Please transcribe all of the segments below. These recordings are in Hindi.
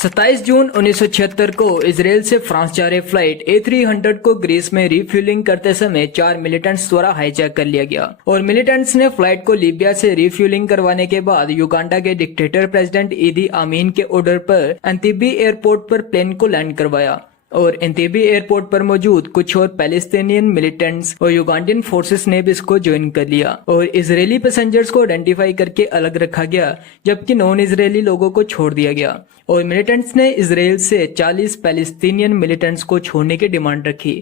27 जून 1976 को इसराइल से फ्रांस जा रहे फ्लाइट A300 को ग्रीस में रिफ्यूलिंग करते समय 4 मिलिटेंट्स द्वारा हाईजैक कर लिया गया और मिलिटेंट्स ने फ्लाइट को लीबिया से रिफ्यूलिंग करवाने के बाद युगांडा के डिक्टेटर प्रेसिडेंट ईदी आमीन के ऑर्डर पर एंतीबी एयरपोर्ट पर प्लेन को लैंड करवाया और एंतीबी एयरपोर्ट पर मौजूद कुछ और पैलेस्टीनियन मिलिटेंट्स और युगांडियन फोर्सेस ने भी इसको ज्वाइन कर लिया और इजरायली पैसेंजर्स को आइडेंटिफाई करके अलग रखा गया जबकि नॉन इजरायली लोगों को छोड़ दिया गया और मिलिटेंट्स ने इसराइल से 40 पैलेस्टीनियन मिलिटेंट्स को छोड़ने की डिमांड रखी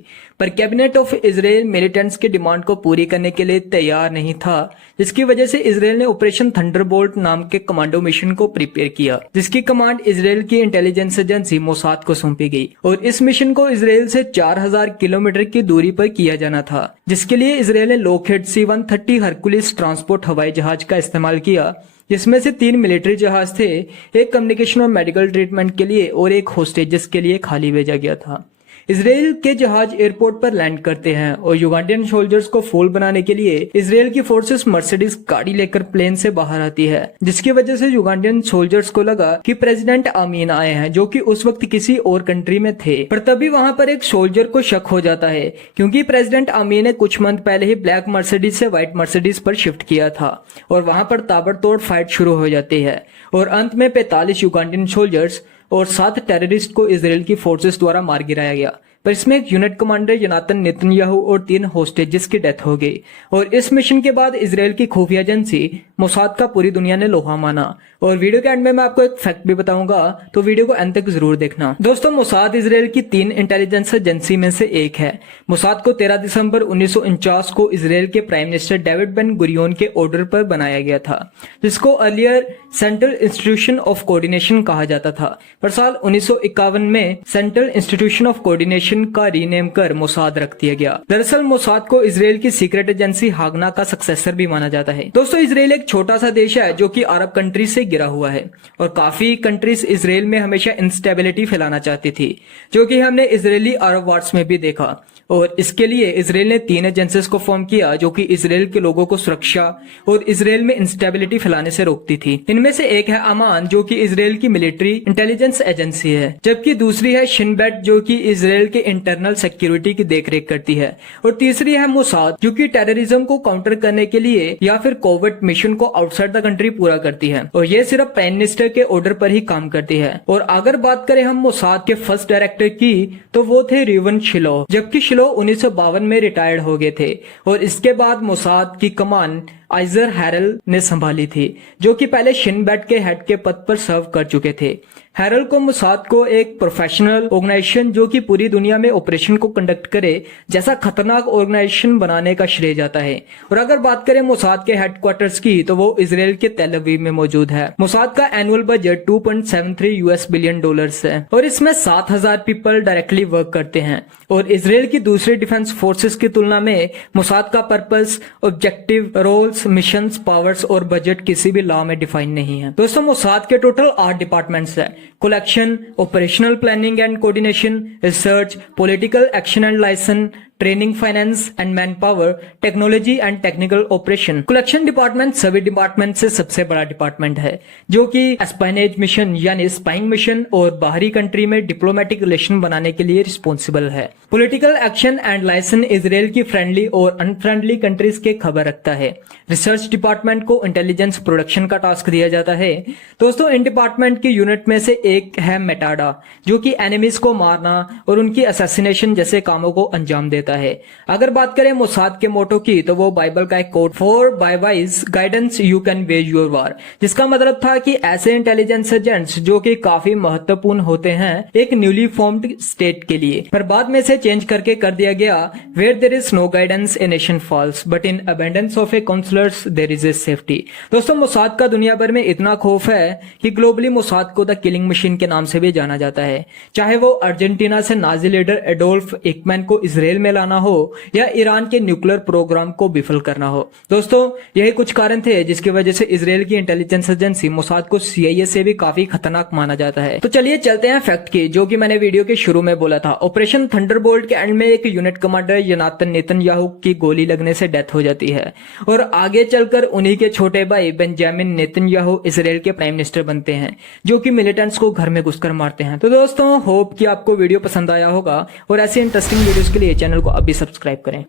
पर कैबिनेट ऑफ इसराइल मिलिटेंट्स की डिमांड को पूरी करने के लिए तैयार नहीं था, जिसकी वजह से इसराइल ने ऑपरेशन थंडरबोल्ट नाम के कमांडो मिशन को प्रिपेयर किया जिसकी कमांड इसराइल की इंटेलिजेंस एजेंसी मोसाद को सौंपी गई और इस मिशन को इसराइल से 4000 किलोमीटर की दूरी पर किया जाना था, जिसके लिए इसराइल ने लॉकहीड C-130 हरकुलिस ट्रांसपोर्ट हवाई जहाज का इस्तेमाल किया जिसमें से 3 मिलिट्री जहाज थे, एक कम्युनिकेशन और मेडिकल ट्रीटमेंट के लिए और एक होस्टेजेस के लिए खाली भेजा गया था। इसराइल के जहाज एयरपोर्ट पर लैंड करते हैं और युगांडियन सोल्जर्स को फूल बनाने के लिए इसराइल की फोर्सेस मर्सिडीज गाड़ी लेकर प्लेन से बाहर आती है, जिसकी वजह से युगांडियन सोल्जर्स को लगा कि प्रेसिडेंट आमीन आए हैं जो कि उस वक्त किसी और कंट्री में थे। पर तभी वहां पर एक सोल्जर को शक हो जाता है क्योंकि प्रेसिडेंट आमीन ने कुछ मंथ पहले ही ब्लैक मर्सिडीज से व्हाइट मर्सिडीज पर शिफ्ट किया था और वहां पर ताबड़तोड़ फाइट शुरू हो जाती है और अंत में 45 युगांडियन सोल्जर्स और 7 टेररिस्ट को इसराइल की फोर्सेस द्वारा मार गिराया गया। पर इसमें एक यूनिट कमांडर योनातन नेतन्याहू और 3 होस्टेजेस की डेथ हो गई और इस मिशन के बाद इसराइल की खुफिया एजेंसी मोसाद का पूरी दुनिया ने लोहा माना। और वीडियो के एंड में मैं आपको एक फैक्ट भी बताऊंगा, तो वीडियो को अंत तक जरूर देखना। दोस्तों, मोसाद इसराइल की 3 इंटेलिजेंस एजेंसी में से एक है। मोसाद को 13 दिसंबर 1949 को इसराइल के prime minister David Ben Gurion के ऑर्डर पर बनाया गया था, जिसको earlier central institution of coordination कहा जाता था। पर साल 1951 में सेंट्रल इंस्टीट्यूशन ऑफ कोऑर्डिनेशन का रीनेम कर मोसाद रख दिया गया। दरअसल मोसाद को इसराइल की सीक्रेट एजेंसी हागना का सक्सेसर भी माना जाता है। दोस्तों, इसराइल एक छोटा सा देश है जो कि अरब कंट्री से गिरा हुआ है और काफी कंट्रीज इसराइल में हमेशा इंस्टेबिलिटी फैलाना चाहती थी, जो कि हमने इजरायली अरब वार्स में भी देखा। और इसके लिए इसराइल ने 3 एजेंसीज को फॉर्म किया जो कि इसराइल के लोगों को सुरक्षा और इसराइल में इंस्टेबिलिटी फैलाने से रोकती थी। इनमें से एक है अमान, जो कि इसराइल की मिलिट्री इंटेलिजेंस एजेंसी है, जबकि दूसरी है शिन बेट जो कि इसराइल के इंटरनल सिक्योरिटी की देखरेख करती है, और तीसरी है मोसाद जो कि टेररिज्म को काउंटर करने के लिए या फिर कोवर्ट मिशन को आउटसाइड द कंट्री पूरा करती है और ये सिर्फ प्राइम मिनिस्टर के ऑर्डर पर ही काम करती है। और अगर बात करें हम मोसाद के फर्स्ट डायरेक्टर की, तो वो थे रिवन शिलो, जबकि 1952 में रिटायर्ड हो गए थे और इसके बाद मोसाद की कमान आइजर हैरल ने संभाली थी, जो कि पहले शिन बेट के हेड के पद पर सर्व कर चुके थे। हैरल को मोसाद को एक प्रोफेशनल ऑर्गेनाइजेशन जो कि पूरी दुनिया में ऑपरेशन को कंडक्ट करे जैसा खतरनाक ऑर्गेनाइजेशन बनाने का श्रेय जाता है। और अगर बात करें मोसाद के हेडक्वार्टर्स की, तो वो इसराइल के तेल अवीव में मौजूद है। मोसाद का एनुअल बजट $2.73 बिलियन है और इसमें 7000 पीपल डायरेक्टली वर्क करते हैं। और इसराइल की दूसरी डिफेंस फोर्सेस की तुलना में मोसाद का purpose, objective, roles, missions, powers और बजट किसी भी लॉ में डिफाइन नहीं है। दोस्तों, मोसाद के टोटल 8 डिपार्टमेंट्स है: collection, operational planning and coordination, research, political action and liaison, training, finance and man power, technology and technical operation. Collection department सभी डिपार्टमेंट से सबसे बड़ा डिपार्टमेंट है, जो कि एस्पाइनेज मिशन यानी स्पाइंग मिशन और बाहरी कंट्री में डिप्लोमेटिक रिलेशन बनाने के लिए रिस्पॉन्सिबल है। Political action and liaison Israel की फ्रेंडली और अनफ्रेंडली कंट्रीज के खबर रखता है। रिसर्च डिपार्टमेंट को इंटेलिजेंस प्रोडक्शन का टास्क दिया जाता है। दोस्तों, इन डिपार्टमेंट की यूनिट में से एक है मेटाडा, जो कि एनिमीज को मारना और उनकी असैसिनेशन जैसे कामों को अंजाम देता है। अगर बात करें मोसाद के मोटो की, तो वो बाइबल का एक quote for by wise guidance you can wage your war, जिसका मतलब था कि ऐसे इंटेलिजेंस एजेंट्स जो कि काफी महत्वपूर्ण होते हैं एक न्यूली फॉर्म्ड स्टेट के लिए, पर बाद में से चेंज करके कर दिया गया where there is no guidance a nation falls but in abundance of a counsellors there is a safety. दोस्तों, मोसाद का दुनिया भर में इतना खौफ है कि ग्लोबली मोसाद को द किलिंग मशीन के नाम से भी जाना जाता है। चाहे वो अर्जेंटीना से नाजी लीडर एडोल्फ एकमैन को इसराइल में लाना हो या ईरान के न्यूक्लियर प्रोग्राम को विफल करना हो। दोस्तों यही कुछ कारण थे जिसकी वजह से इजराइल की इंटेलिजेंस एजेंसी मोसाद को CIA से भी काफी खतरनाक माना जाता है। तो चलिए चलते हैं फैक्ट की, जो कि मैंने वीडियो के शुरू में बोला था। ऑपरेशन थंडरबोल्ट के एंड में एक यूनिट कमांडर योनातन नेतन्याहू की गोली लगने से डेथ हो जाती है और आगे चलकर उन्हीं के छोटे भाई बेंजामिन नेतन्याहू इजराइल के प्राइम मिनिस्टर बनते हैं, जो कि मिलिटेंट्स को घर में घुसकर मारते हैं। तो दोस्तों होप कि आपको वीडियो पसंद आया होगा और ऐसे इंटरेस्टिंग वीडियोस के लिए चैनल को अभी सब्सक्राइब करें।